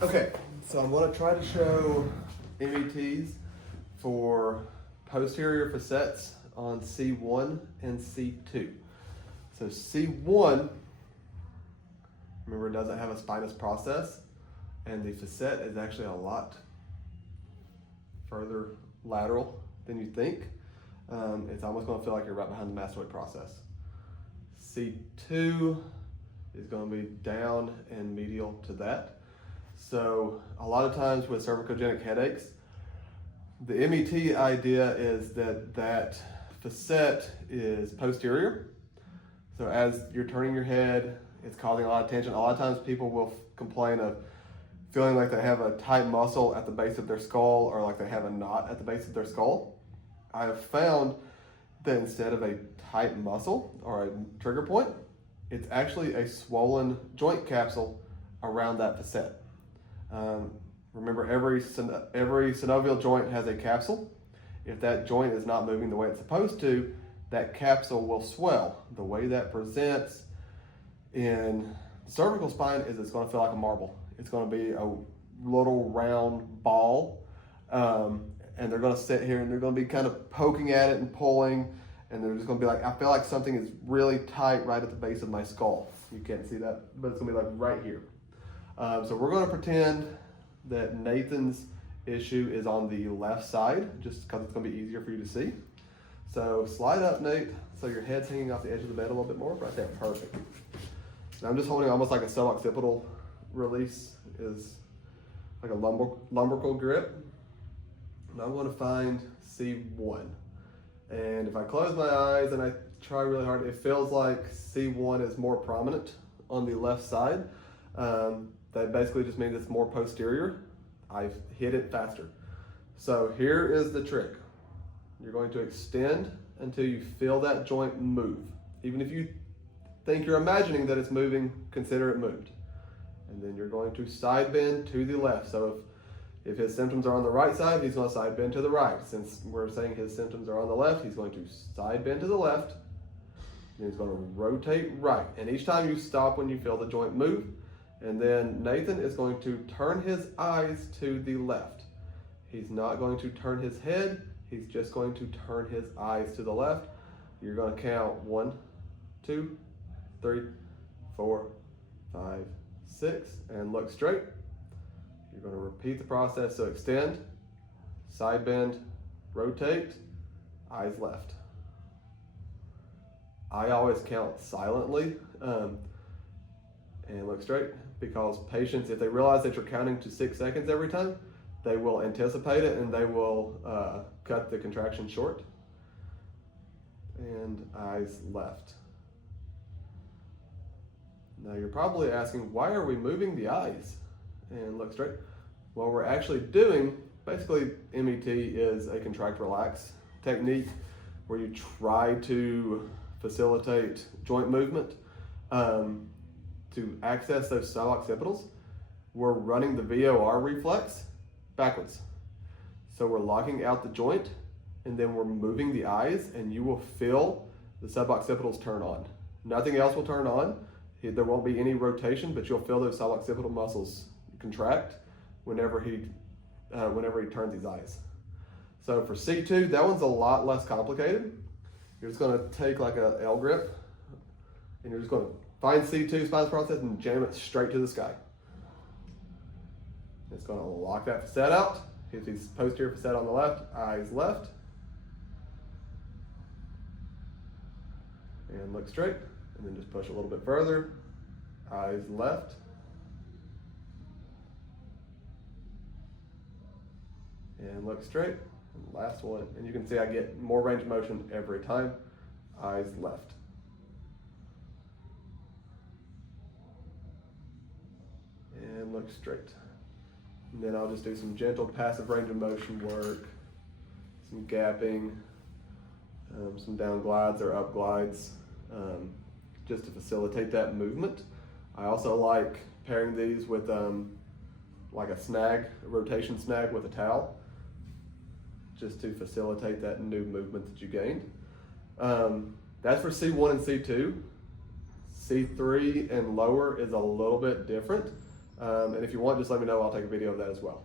Okay, so I'm going to try to show METs for posterior facets on C1 and C2. So C1, remember, it doesn't have a spinous process, and the facet is actually a lot further lateral than you think. It's almost going to feel like you're right behind the mastoid process. C2 is going to be down and medial to that. So a lot of times with cervicogenic headaches, the MET idea is that facet is posterior. So as you're turning your head, it's causing a lot of tension. A lot of times people will complain of feeling like they have a tight muscle at the base of their skull, or like they have a knot at the base of their skull. I have found that instead of a tight muscle or a trigger point, it's actually a swollen joint capsule around that facet. Remember, every synovial joint has a capsule. If that joint is not moving the way it's supposed to, that capsule will swell. The way that presents in the cervical spine is it's going to feel like a marble. It's going to be a little round ball, and they're going to sit here and they're going to be kind of poking at it and pulling, and they're just going to be like, I feel like something is really tight right at the base of my skull. You can't see that, but it's going to be like right here. So we're going to pretend that Nathan's issue is on the left side, just because it's going to be easier for you to see. So slide up, Nate, so your head's hanging off the edge of the bed a little bit more. Right there, perfect. Now I'm just holding almost like a suboccipital release, is like a lumbrical grip. And I'm going to find C1. And if I close my eyes and I try really hard, it feels like C1 is more prominent on the left side. That basically just means it's more posterior. I've hit it faster. So here is the trick. You're going to extend until you feel that joint move. Even if you think you're imagining that it's moving, consider it moved. And then you're going to side bend to the left. So if his symptoms are on the right side, he's going to side bend to the right. Since we're saying his symptoms are on the left, he's going to side bend to the left. And he's going to rotate right. And each time you stop when you feel the joint move. And then Nathan is going to turn his eyes to the left. He's not going to turn his head. He's just going to turn his eyes to the left. You're going to count 1, 2, 3, 4, 5, 6, and look straight. You're going to repeat the process. So extend, side bend, rotate, eyes left. I always count silently and look straight, because patients, if they realize that you're counting to 6 seconds every time, they will anticipate it and they will cut the contraction short. And eyes left. Now you're probably asking, why are we moving the eyes? And look straight. Well, we're actually doing, basically MET is a contract relax technique where you try to facilitate joint movement. To access those suboccipitals, we're running the VOR reflex backwards. So we're locking out the joint, and then we're moving the eyes, and you will feel the suboccipitals turn on. Nothing else will turn on. There won't be any rotation, but you'll feel those suboccipital muscles contract whenever he turns his eyes. So for C2, that one's a lot less complicated. You're just going to take like an L grip, and you're just going to find C2 spinous process and jam it straight to the sky. It's going to lock that facet out. Hit his posterior facet on the left, eyes left. And look straight. And then just push a little bit further. Eyes left. And look straight. And last one. And you can see I get more range of motion every time. Eyes left. And look straight. And then I'll just do some gentle passive range of motion work, some gapping, some down glides or up glides, just to facilitate that movement. I also like pairing these with like a snag, a rotation snag with a towel, just to facilitate that new movement that you gained. That's for C1 and C2. C3 and lower is a little bit different. And if you want, just let me know. I'll take a video of that as well.